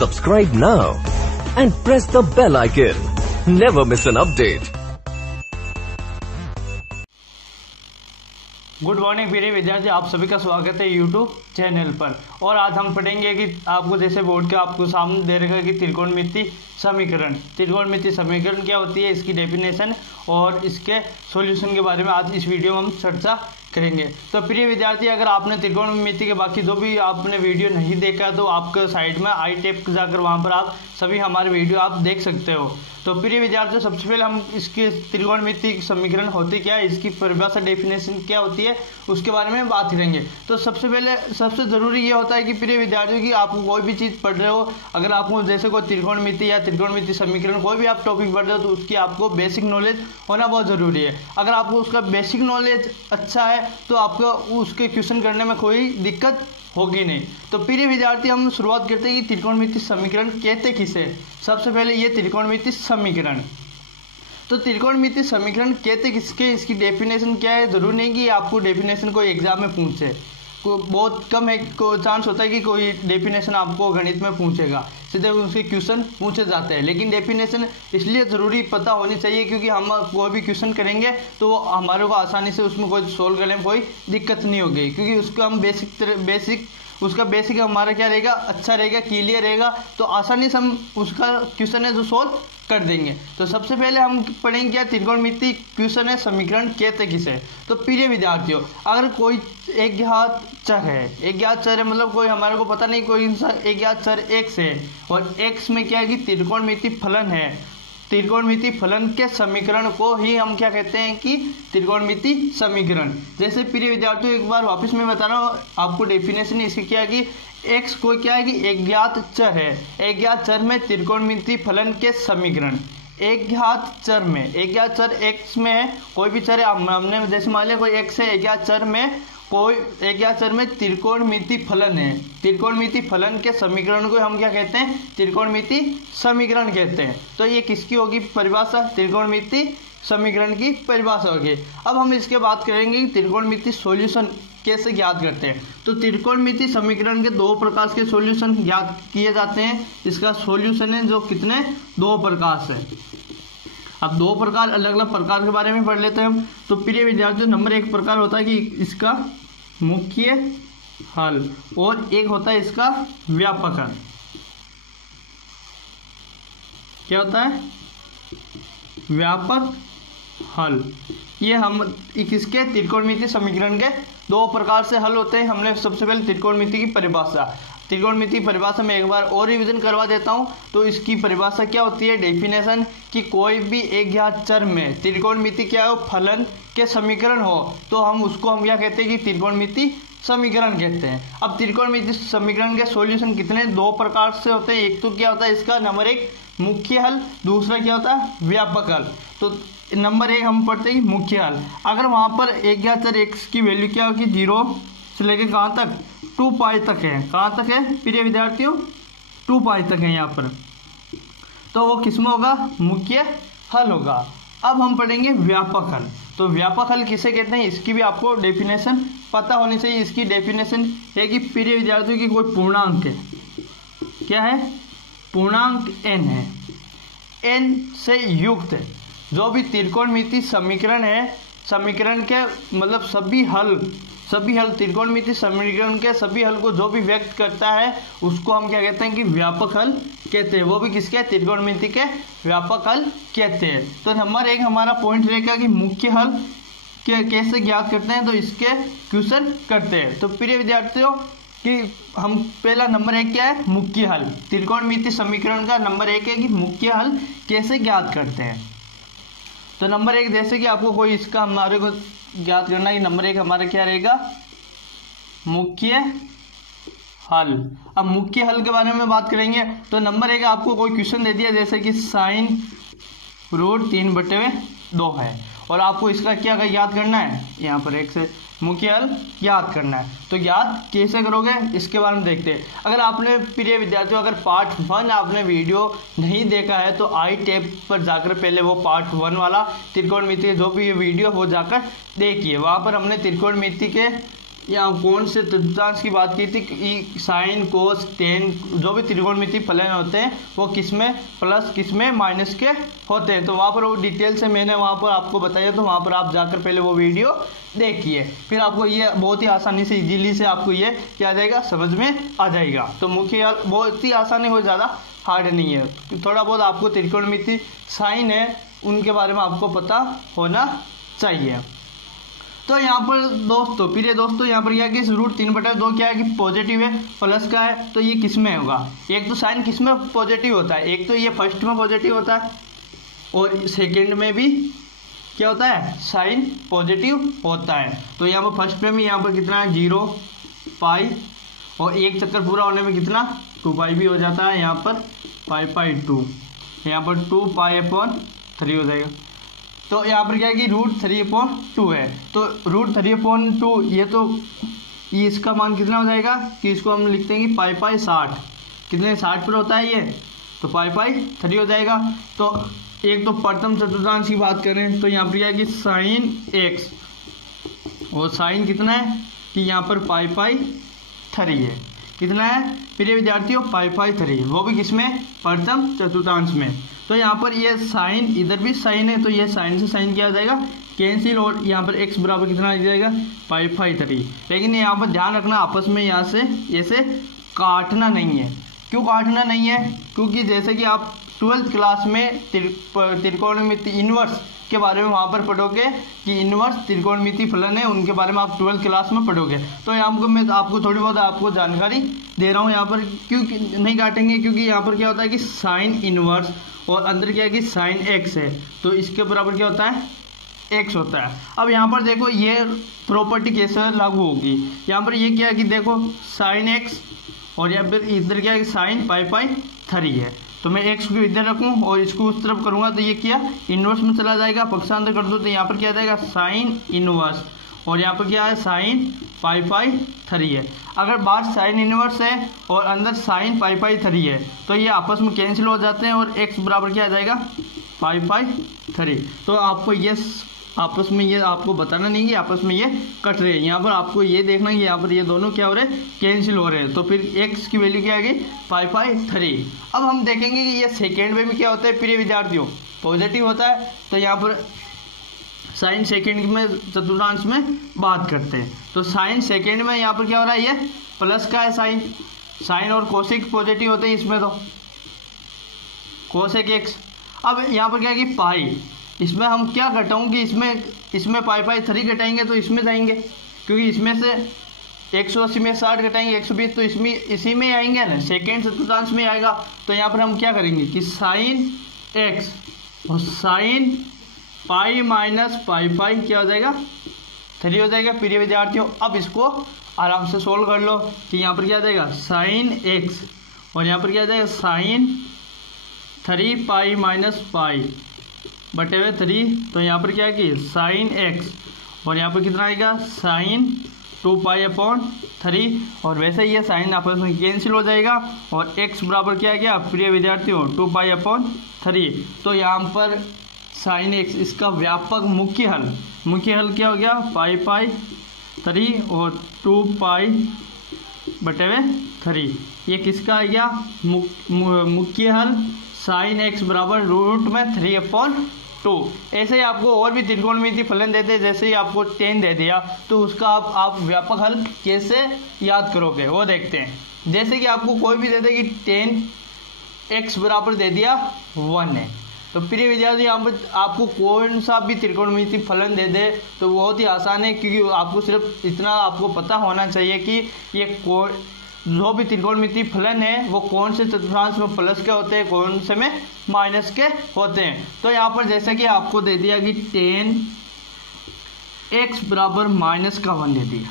Subscribe now and press the bell icon. Never miss an update. Good morning प्रिय विद्यार्थी, आप सभी का स्वागत है यूट्यूब चैनल पर। और आज हम पढ़ेंगे कि आपको जैसे बोर्ड के आपको सामने दे रखा है कि त्रिकोणमिति समीकरण क्या होती है, इसकी डेफिनेशन और इसके सॉल्यूशन के बारे में आज इस वीडियो में हम चर्चा करेंगे। तो प्रिय विद्यार्थी, अगर आपने त्रिकोणमिति के बाकी जो भी आपने वीडियो नहीं देखा तो आपके साइड में आई टैब जाकर वहां पर आप सभी हमारे वीडियो आप देख सकते हो। तो प्रिय विद्यार्थियों, सबसे पहले हम इसके त्रिकोणमिति समीकरण होती क्या है, इसकी परिभाषा डेफिनेशन क्या होती है, उसके बारे में बात करेंगे। तो सबसे पहले सबसे जरूरी ये होता है कि प्रिय विद्यार्थियों की आप कोई भी चीज पढ़ रहे हो, अगर आपको जैसे कोई त्रिकोणमिति या त्रिकोणमिति समीकरण कोई भी आप टॉपिक पढ़ रहे हो तो उसकी आपको बेसिक नॉलेज होना बहुत जरूरी है। अगर आपको उसका बेसिक नॉलेज अच्छा है तो आपको उसके क्वेश्चन करने में कोई दिक्कत होगी नहीं। तो प्रिय विद्यार्थी, हम शुरुआत करते हैं कि त्रिकोणमिति समीकरण कहते किसे। सबसे पहले ये त्रिकोणमिति समीकरण, तो त्रिकोणमिति समीकरण कहते किसके, इसकी डेफिनेशन क्या है। जरूर नहीं कि आपको डेफिनेशन कोई एग्जाम में पूछे, बहुत कम है चांस होता है कि कोई डेफिनेशन आपको गणित में पूछेगा, सीधे उसके क्वेश्चन पूछे जाते हैं। लेकिन डेफिनेशन इसलिए जरूरी पता होनी चाहिए क्योंकि हम कोई भी क्वेश्चन करेंगे तो हमारे को आसानी से उसमें कोई सोल्व करने में कोई दिक्कत नहीं होगी, क्योंकि उसको हम उसका बेसिक हमारा क्या रहेगा, अच्छा रहेगा, क्लियर रहेगा, तो आसानी से हम उसका क्वेश्चन है जो सोल्व कर देंगे। तो सबसे पहले हम पढ़ेंगे क्या त्रिकोणमिति क्वेश्चन है समीकरण कहते किसे। तो प्रिय विद्यार्थियों, अगर कोई एक ज्ञात चर है, मतलब कोई हमारे को पता नहीं कोई एक ज्ञात चर x है और x में क्या है कि त्रिकोणमिति फलन है, त्रिकोणमिति फलन के समीकरण को ही हम क्या कहते हैं कि त्रिकोणमिति समीकरण। जैसे प्रिय विद्यार्थियों, एक बार वापस मैं बता रहा हूँ आपको डेफिनेशन इसकी क्या है कि x को क्या है कि एक ज्ञात चर है, एक ज्ञात चर में त्रिकोणमिति फलन के समीकरण। एक ज्ञात चर x में है, कोई भी चर है, हमने जैसे मान लिया कोई x है, एक ज्ञात चर में त्रिकोणमिति फलन है, त्रिकोणमिति फलन के समीकरण को हम क्या कहते हैं, त्रिकोणमिति समीकरण कहते हैं। तो ये किसकी होगी परिभाषा, त्रिकोणमिति समीकरण की परिभाषा होगी। अब हम इसके बात करेंगे कि त्रिकोणमिति सॉल्यूशन कैसे ज्ञात करते हैं। तो त्रिकोणमिति समीकरण के दो प्रकार के सॉल्यूशन ज्ञात किए जाते हैं। इसका सॉल्यूशन है जो कितने, दो प्रकार से। अब दो प्रकार, अलग अलग प्रकार के बारे में पढ़ लेते हैं हम। तो प्रिय विद्यार्थियों, नंबर एक प्रकार होता है कि इसका मुख्य हल और एक होता है इसका व्यापक हल। क्या होता है, व्यापक हल। ये हम किसके, त्रिकोणमिति समीकरण के दो प्रकार से हल होते हैं। हमने सबसे पहले त्रिकोणमिति की परिभाषा में एक बार और रिवीजन करवा देता हूं। तो इसकी परिभाषा क्या होती है, डेफिनेशन, कि कोई भी एक ज्ञात चर में त्रिकोणमिति क्या हो, फलन के समीकरण हो तो हम क्या कहते हैं कि त्रिकोणमिति समीकरण कहते हैं। अब त्रिकोणमिति समीकरण के सॉल्यूशन कितने, दो प्रकार से होते हैं। एक तो क्या होता है इसका नंबर एक मुख्य हल, दूसरा क्या होता है व्यापक हल। तो नंबर एक हम पढ़ते हैं मुख्य हल। अगर वहां पर एक ज्ञात चर x की वैल्यू क्या होगी, 0 से लेकर कहां तक, 2 पाई तक है। कहां तक है प्रिय विद्यार्थियों, 2 पाई तक है यहाँ पर, तो वो किसमें होगा, मुख्य हल होगा। अब हम पढ़ेंगे व्यापक हल। तो व्यापक हल किसे कहते हैं, इसकी भी आपको डेफिनेशन पता होनी चाहिए। इसकी डेफिनेशन है कि प्रिय विद्यार्थियों की कोई पूर्णांक है, क्या है, पूर्णांक n है, n से युक्त जो भी त्रिकोणमिति समीकरण है, समीकरण के मतलब सभी हल त्रिकोणमिति समीकरण के सभी हल को जो भी व्यक्त करता है उसको हम क्या कहते हैं कि व्यापक हल कहते हैं। वो भी किसके, त्रिकोणमिति के व्यापक हल कहते हैं। तो नंबर एक हमारा पॉइंट रहेगा कि मुख्य हल कैसे ज्ञात करते हैं, तो इसके क्वेश्चन करते हैं। तो प्रिय विद्यार्थियों कि हम पहला नंबर एक क्या है, मुख्य हल। त्रिकोणमिति समीकरण का नंबर एक है कि मुख्य हल कैसे ज्ञात करते हैं। तो नंबर एक, जैसे कि आपको कोई इसका हमारे को ज्ञात करना है, नंबर एक हमारा क्या रहेगा, मुख्य हल। अब मुख्य हल के बारे में बात करेंगे तो नंबर एक आपको कोई क्वेश्चन दे दिया जैसे कि sin √3/2 है और आपको इसका क्या याद करना है, यहाँ पर एक से मुख्य हल याद करना है। तो याद कैसे करोगे इसके बारे में देखते हैं। अगर आपने प्रिय विद्यार्थियों अगर पार्ट 1 आपने वीडियो नहीं देखा है तो आई टैब पर जाकर पहले वो पार्ट 1 वाला त्रिकोणमिति जो भी ये वीडियो वो जाकर देखिए। वहाँ पर हमने त्रिकोणमिति के यहाँ कौन से चतुर्थांश की बात की थी, साइन कोस टेन जो भी त्रिकोणमिति फलन होते हैं वो किसमें प्लस किसमें माइनस के होते हैं। तो वहाँ पर वो डिटेल से मैंने वहाँ पर आपको बताया, तो वहाँ पर आप जाकर पहले वो वीडियो देखिए, फिर आपको ये बहुत ही आसानी से इजीली से आपको ये क्या आ जाएगा, समझ में आ जाएगा। तो मुख्य बहुत ही आसान है, वो ज़्यादा हार्ड नहीं है। थोड़ा बहुत आपको त्रिकोणमिति साइन है उनके बारे में आपको पता होना चाहिए। तो यहाँ पर दोस्तों प्रिय दोस्तों, यहाँ पर क्या है कि √3/2 क्या है कि पॉजिटिव है, प्लस का है, तो ये किस में होगा, एक तो साइन किस में पॉजिटिव होता है, एक तो ये फर्स्ट में पॉजिटिव होता है और सेकंड में भी क्या होता है, साइन पॉजिटिव होता है। तो यहाँ पर फर्स्ट में भी यहाँ पर कितना है 0 पाई, और एक चक्कर पूरा होने में कितना 2 पाई भी हो जाता है, यहाँ पर π/2, यहाँ पर 2 π/3 हो जाएगा। तो यहाँ पर क्या है कि √3/2 है, तो √3/2 ये इसका मान कितना हो जाएगा कि इसको हम लिखते हैं कि π/60, कितने 60 पर होता है ये, तो π/3 हो जाएगा। तो एक तो प्रथम चतुर्थांश की बात करें तो यहाँ पर क्या है कि साइन x, और साइन कितना है कि यहाँ पर π/3 है, कितना है प्रिय विद्यार्थियों π/3, वो भी किसमें, प्रथम चतुर्थांश में। तो यहाँ पर ये साइन, इधर भी साइन है, तो ये साइन से साइन क्या हो जाएगा कैंसिल, और यहाँ पर x बराबर कितना आ जाएगा π/3। लेकिन यहाँ पर ध्यान रखना आपस में यहाँ से ऐसे काटना नहीं है। क्यों काटना नहीं है, क्योंकि जैसे कि आप 12th क्लास में त्रिकोणमिति इनवर्स के बारे में वहाँ पर पढ़ोगे कि इनवर्स त्रिकोणमिति फलन है, उनके बारे में आप 12th क्लास में पढ़ोगे। तो यहाँ पर मैं आपको थोड़ी बहुत आपको जानकारी दे रहा हूँ। यहाँ पर क्यों नहीं काटेंगे, क्योंकि यहाँ पर क्या होता है कि साइन इनवर्स और अंदर क्या है कि साइन x है, तो इसके बराबर क्या होता है x होता है। अब यहाँ पर देखो ये प्रॉपर्टी कैसे लागू होगी, यहाँ पर ये क्या है कि देखो साइन x और यहाँ पर इधर क्या है कि साइन π/3 है, तो मैं x को इधर रखूँ और इसको उस तरफ करूँगा तो ये क्या इनवर्स में चला जाएगा, पक्षांतर कर दो तो यहाँ पर क्या आ जाएगा साइन इनवर्स, और यहाँ पर क्या है साइन π/3 है। अगर बाहर साइन इनवर्स है और अंदर साइन π/3 है तो ये आपस में कैंसिल हो जाते हैं और x बराबर क्या आ जाएगा π/3। तो आपको ये आपस में ये आपको बताना नहीं कि आपस में ये कट रहे हैं, यहाँ पर आपको ये देखना कि यहाँ पर ये दोनों क्या हो रहे हैं कैंसिल हो रहे हैं, तो फिर x की वैल्यू क्या आ गई π/3। अब हम देखेंगे कि ये सेकेंड में भी क्या होता है प्रिय विद्यार्थियों, पॉजिटिव होता है। तो यहाँ पर साइन सेकेंड में चतुर्थांश में बात करते हैं, तो साइन सेकेंड में यहाँ पर क्या हो रहा है, ये प्लस का है साइन, साइन और कोसेक पॉजिटिव होते हैं इसमें, तो कोसेक x। अब यहाँ पर क्या है कि पाई, इसमें हम क्या घटाऊँ कि इसमें π/3 घटाएंगे तो इसमें जाएंगे, क्योंकि इसमें से 180 में 60 घटाएंगे 120, तो इसमें इसी में आएंगे ना, सेकेंड चतुर्थांश में आएगा। तो यहाँ पर हम क्या करेंगे कि साइन x और साइन पाई माइनस π/3 क्या हो जाएगा 3 हो जाएगा प्रिय विद्यार्थियों। अब इसको आराम से सोल्व कर लो कि यहाँ पर क्या आ जाएगा साइन x और यहाँ पर क्या आ जाएगा साइन 3 पाई माइनस पाई बटे हुए 3, तो यहाँ पर क्या है कि साइन x और यहाँ पर कितना आएगा साइन 2 π/3, और वैसे ये साइन आपस में कैंसिल हो जाएगा और x बराबर क्या है क्या प्रिय विद्यार्थियों 2 π/3। तो यहाँ पर साइन x इसका व्यापक मुख्य हल क्या हो गया π/3 और 2 π/3। ये किसका आ गया मुख्य हल साइन x बराबर √3/2। ऐसे ही आपको और भी त्रिकोणमिति फलन देते हैं, जैसे ही आपको 10 दे दिया तो उसका आप व्यापक हल कैसे याद करोगे वो देखते हैं। जैसे कि आपको कोई भी दे दे कि 10x बराबर दे दिया 1 है, तो प्रिय विद्यार्थी यहाँ पर आपको कौन सा भी त्रिकोणमिति फलन दे दे तो बहुत ही आसान है, क्योंकि आपको सिर्फ इतना आपको पता होना चाहिए कि ये जो भी त्रिकोणमिति फलन है वो कौन से चतुर्थांश में प्लस के होते हैं, कौन से में माइनस के होते हैं। तो यहाँ पर जैसे कि आपको दे दिया कि 10x बराबर -1 दे दिया,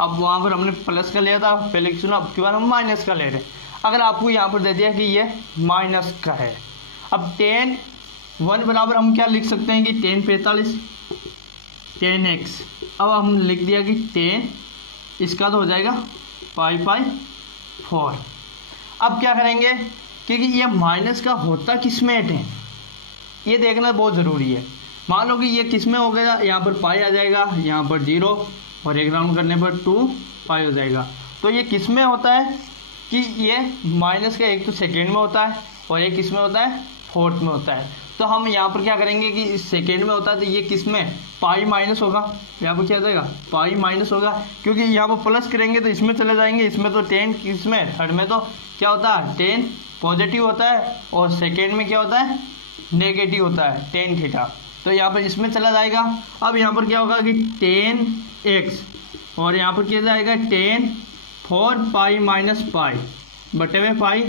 अब वहाँ पर हमने प्लस का लिया था पहले सुना, अब की बार हम माइनस का ले रहे हैं। अगर आपको यहाँ पर दे दिया कि ये माइनस का है, अब 10 बराबर हम क्या लिख सकते हैं कि 10 45 10x, अब हम लिख दिया कि 10 इसका तो हो जाएगा π/4। अब क्या करेंगे क्योंकि ये माइनस का होता किस में है ये देखना बहुत ज़रूरी है। मान लो कि ये किस में हो गया, यहाँ पर पाई आ जाएगा, यहाँ पर 0, और एक राउंड करने पर 2 पाई हो जाएगा। तो ये किस में होता है कि ये माइनस का एक तो सेकेंड में होता है और एक किस में होता है, फोर्थ में होता है। तो हम यहाँ पर क्या करेंगे कि इस सेकेंड में होता है तो ये किस में पाई माइनस होगा, यहाँ पर क्या हो जाएगा पाई माइनस होगा, क्योंकि यहाँ पर प्लस करेंगे तो इसमें चले जाएंगे, इसमें तो 10 किस में थर्ड में तो क्या होता है 10 पॉजिटिव होता है और सेकेंड में क्या होता है नेगेटिव होता है 10 थीटा। तो यहाँ पर इसमें चला जाएगा। अब यहाँ पर क्या होगा कि 10x और यहाँ पर क्या जाएगा 10 4 पाई माइनस पाई बटे हुए पाई,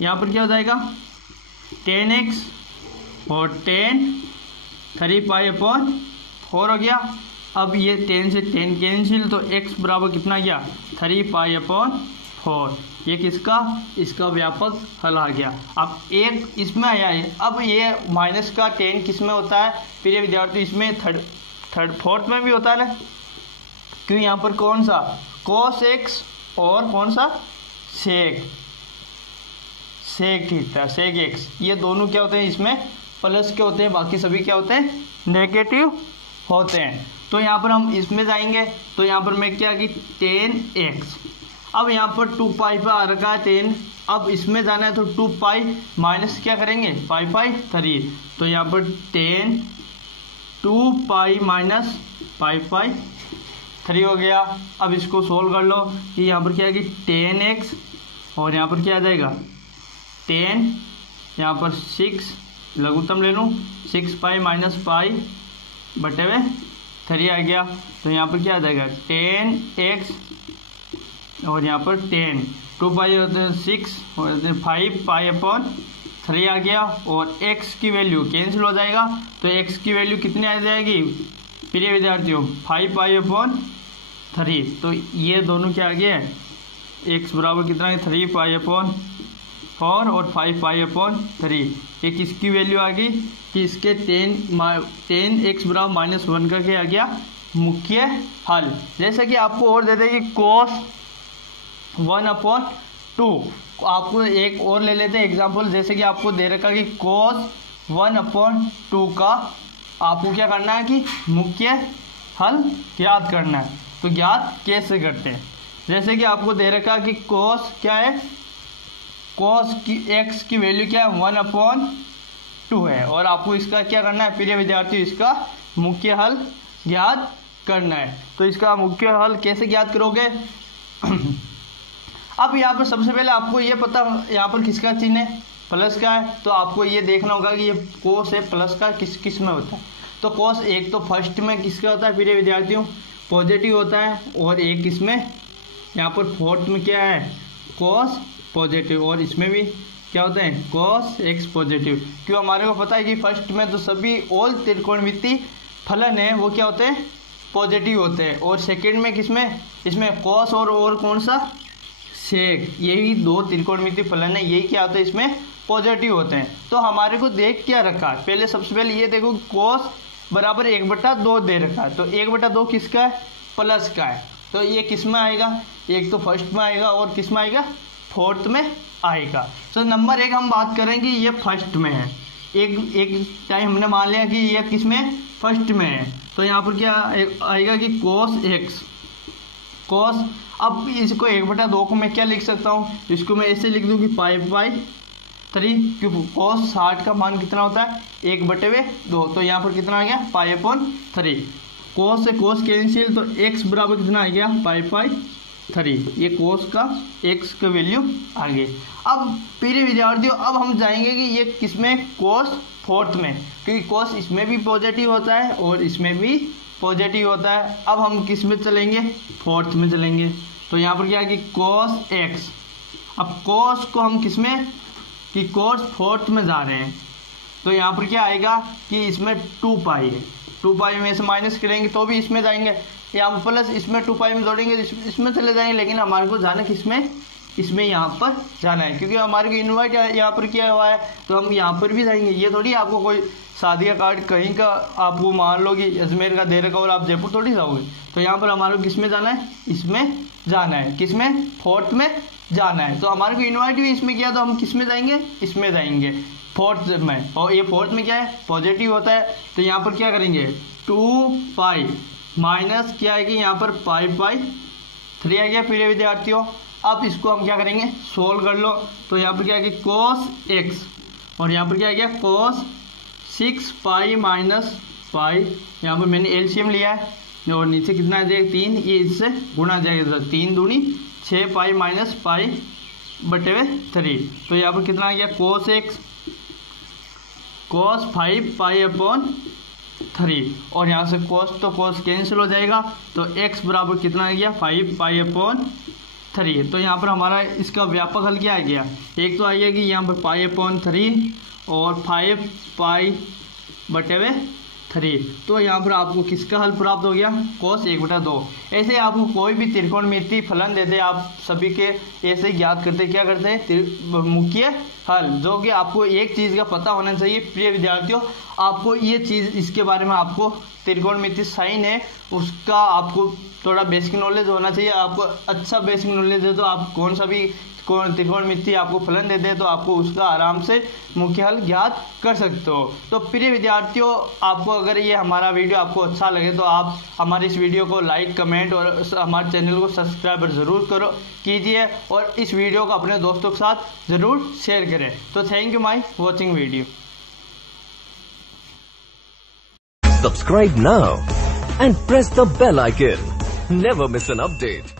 यहाँ पर क्या हो जाएगा 10x और 10 3 पाई अपॉन 4 हो गया। अब ये 10 से 10 कैंसिल तो x बराबर कितना गया 3 पाई अपॉन 4। ये किसका, इसका व्यापक हल आ गया। अब एक इसमें आया है। अब ये माइनस का 10 किस में होता है प्रिय विद्यार्थी, इसमें थर्ड फोर्थ में भी होता है ना, क्यों यहाँ पर कौन सा cos x और कौन सा sec थीटा sec x, ये दोनों क्या होते हैं इसमें प्लस के होते हैं, बाकी सभी क्या होते हैं नेगेटिव होते हैं। तो यहाँ पर हम इसमें जाएंगे तो यहाँ पर मैं क्या कि 10x, अब यहाँ पर 2 पाई पर आ रखा है 10, अब इसमें जाना है तो 2 पाई माइनस क्या करेंगे 5 पाई 3, तो यहाँ पर 10 2 पाई माइनस 5 पाई 3 हो गया। अब इसको सोल्व कर लो कि यहाँ पर क्या है कि 10x और यहाँ पर क्या आ जाएगा 10, यहाँ पर 6 लघुत्तम ले लूँ 6 पाई माइनस पाई बटे हुए 3 आ गया। तो यहाँ पर क्या आ जाएगा 10x और यहाँ पर 10 2 पाई होते हैं 6 और 5 पाई अपॉन 3 आ गया और x की वैल्यू कैंसिल हो जाएगा तो x की वैल्यू कितनी आ जाएगी प्रिय विद्यार्थियों 5 पाई अपॉन 3। तो ये दोनों क्या आ गए x बराबर कितना है 3 पाई अपॉन 4 और 5 पाई अपॉन 3। एक इसकी वैल्यू आ गई कि इसके 10x बराबर -1 करके आ गया मुख्य हल। जैसे कि आपको और दे दें कि cos 1/2, आपको एक और ले लेते हैं एग्जाम्पल, जैसे कि आपको दे रखा कि cos 1/2 का आपको क्या करना है कि मुख्य हल ज्ञात करना है। तो ज्ञात कैसे करते हैं, जैसे कि आपको दे रखा कि cos क्या है, cos की x की वैल्यू क्या है 1/2 है और आपको इसका क्या करना है प्रिय विद्यार्थी, इसका मुख्य हल ज्ञात करना है। तो इसका मुख्य हल कैसे ज्ञात करोगे अब यहाँ पर सबसे पहले आपको ये पता यहाँ पर किसका चिन्ह है प्लस का है, तो आपको ये देखना होगा कि ये कोस है प्लस का किस में होता है। तो कोस एक तो फर्स्ट में किसका होता है प्रिय विद्यार्थियों पॉजिटिव होता है और एक इसमें यहाँ पर फोर्थ में क्या है कोस पॉजिटिव और इसमें भी क्या होता है कोस एक्स पॉजिटिव। क्यों हमारे को पता है कि फर्स्ट में तो सभी ऑल त्रिकोणमितीय फलन है वो क्या होते हैं पॉजिटिव होते हैं और सेकेंड में किसमें इसमें कोस और कौन सा सेक, यही दो त्रिकोणमितीय फलन है, यही क्या होता है इसमें पॉजिटिव होते हैं। तो हमारे को देख क्या रखा है पहले सबसे पहले ये देखो कोस बराबर 1/2 दे रखा है, तो 1/2 किसका है प्लस का है, तो ये किस में आएगा एक तो फर्स्ट में आएगा और किस में आएगा फोर्थ में आएगा। तो नंबर 1 हम बात करें कि ये फर्स्ट में है, एक टाइम हमने मान लिया कि ये किस में फर्स्ट में है, तो यहाँ पर क्या आएगा कि कोस एक्स कोस। अब इसको 1/2 को मैं क्या लिख सकता हूँ, इसको मैं ऐसे लिख दूँ कि 5/3, क्योंकि कोस 60 का मान कितना होता है 1/2, तो यहाँ पर कितना आ गया 5/3। कोस से कोस कैंसिल तो x बराबर कितना आ गया 5/3, ये कोस का x का वैल्यू आ गई। अब प्रिय विद्यार्थियों अब हम जाएंगे कि ये किसमें कोस फोर्थ में, क्योंकि कोस इसमें भी पॉजिटिव होता है और इसमें भी पॉजिटिव होता है। अब हम किस में चलेंगे फोर्थ में चलेंगे, तो यहाँ पर क्या है कि कोस एक्स। अब कोस को हम किस में कि कोस फोर्थ में जा रहे हैं, तो यहाँ पर क्या आएगा कि इसमें 2 पाई है, 2 पाई में से माइनस करेंगे तो भी इसमें जाएंगे, यहाँ पर प्लस इसमें 2 पाई में जोड़ेंगे इसमें चले जाएंगे, लेकिन हमारे को जाना किसमें इसमें यहाँ पर जाना है, क्योंकि हमारे को इन्वाइट यहाँ पर किया हुआ है तो हम यहाँ पर भी जाएंगे। ये थोड़ी आपको कोई शादी का कार्ड कहीं का आपको मान लो कि अजमेर का दे रखा और आप जयपुर थोड़ी जाओगे, तो यहाँ पर हमारे को किस में जाना है इसमें जाना है, किसमें फोर्थ में जाना है। तो हमारे को इन्वाइट भी इसमें किया तो हम किस में जाएंगे इसमें जाएंगे फोर्थ में, और ये फोर्थ में क्या है पॉजिटिव होता है, तो यहाँ पर क्या करेंगे 2 पाई माइनस क्या आएगी यहाँ पर पाई 3 आ गया प्रिय विद्यार्थियों। अब इसको हम क्या करेंगे, सोल्व कर लो। तो यहाँ पर क्या आएगी cos x और यहाँ पर क्या आ गया cos 6 पाई माइनस पाई। यहाँ पर मैंने एलसीएम लिया है और नीचे कितना आ जाएगा 3, ये इससे गुणा आ जाएगा 3 दूनी 6 पाई माइनस पाई बटे हुए 3। तो यहाँ पर कितना आ गया cos x cos 5 pi upon 3 और यहाँ से cos तो cos कैंसिल हो जाएगा। तो x बराबर कितना आ गया 5 पाई अपॉन 3। तो यहाँ पर हमारा इसका व्यापक हल क्या आ गया, एक तो आ गया कि यहाँ पर पाई अपॉन 3 और 5 पाई बटे हुए 3। तो यहाँ पर आपको किसका हल प्राप्त हो गया, cos 1/2। ऐसे आपको कोई भी त्रिकोणमितीय फलन देते आप सभी के ऐसे ज्ञात करते क्या करते हैं मुख्य हल, जो कि आपको एक चीज़ का पता होना चाहिए प्रिय विद्यार्थियों। आपको ये चीज़ इसके बारे में आपको त्रिकोणमितीय साइन है उसका आपको थोड़ा बेसिक नॉलेज होना चाहिए। आपको अच्छा बेसिक नॉलेज है तो आप कौन सा भी त्रिकोणमितीय आपको फलन देते हैं तो आपको उसका आराम से मुख्य हल ज्ञात कर सकते हो। तो प्रिय विद्यार्थियों, आपको अगर ये हमारा वीडियो आपको अच्छा लगे तो आप हमारे इस वीडियो को लाइक कमेंट और हमारे चैनल को सब्सक्राइब ज़रूर कीजिए और इस वीडियो को अपने दोस्तों के साथ ज़रूर शेयर करें। तो thank you my watching video. Subscribe now and press the bell icon. Never miss an update.